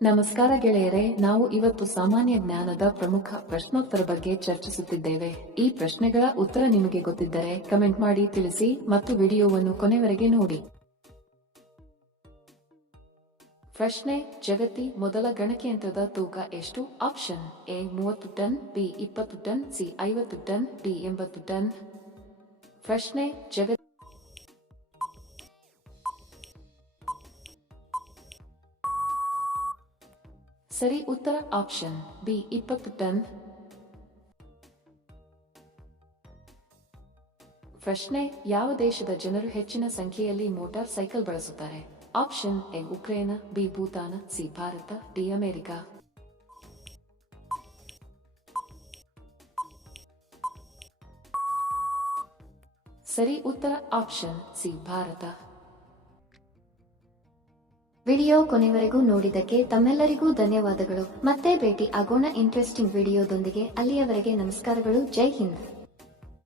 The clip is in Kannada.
ನಮಸ್ಕಾರ ಗೆಳೆಯರೆ, ನಾವು ಇವತ್ತು ಸಾಮಾನ್ಯ ಜ್ಞಾನದ ಪ್ರಮುಖ ಪ್ರಶ್ನೋತ್ತರ ಬಗ್ಗೆ ಚರ್ಚಿಸುತ್ತಿದ್ದೇವೆ. ಈ ಪ್ರಶ್ನೆಗಳ ಉತ್ತರ ನಿಮಗೆ ಗೊತ್ತಿದ್ದರೆ ಕಮೆಂಟ್ ಮಾಡಿ ತಿಳಿಸಿ ಮತ್ತು ವಿಡಿಯೋವನ್ನು ಕೊನೆವರೆಗೆ ನೋಡಿ. ಪ್ರಶ್ನೆ: ಜಗತ್ತಿ ಮೊದಲ ಗಣಕಯಂತ್ರದ ತೂಕ ಎಷ್ಟು? Option A 30 ton, B 20 ton, C 50 ton, D 80 ton. ಪ್ರಶ್ನೆ: ಜಗತ್ತಿ ಸರಿ ಉತ್ತರ ಆಪ್ಷನ್ ಬಿ 20 ಟನ್. ಪ್ರಶ್ನೆ: ಯಾವ ದೇಶದ ಜನರು ಹೆಚ್ಚಿನ ಸಂಖ್ಯೆಯಲ್ಲಿ ಮೋಟಾರ್ ಸೈಕಲ್ ಬಳಸುತ್ತಾರೆ? Option A Ukraine, B Bhutan, C Bharat, D America. ಸರಿ ಉತ್ತರ ಆಪ್ಷನ್ ಸಿ ಭಾರತ. ವಿಡಿಯೋ ಕೊನೆವರೆಗೂ ನೋಡಿದ್ದಕ್ಕೆ ತಮ್ಮೆಲ್ಲರಿಗೂ ಧನ್ಯವಾದಗಳು. ಮತ್ತೆ ಭೇಟಿ ಆಗೋಣ ಇಂಟ್ರೆಸ್ಟಿಂಗ್ ವಿಡಿಯೋದೊಂದಿಗೆ. ಅಲ್ಲಿಯವರೆಗೆ ನಮಸ್ಕಾರಗಳು. ಜೈ ಹಿಂದ್.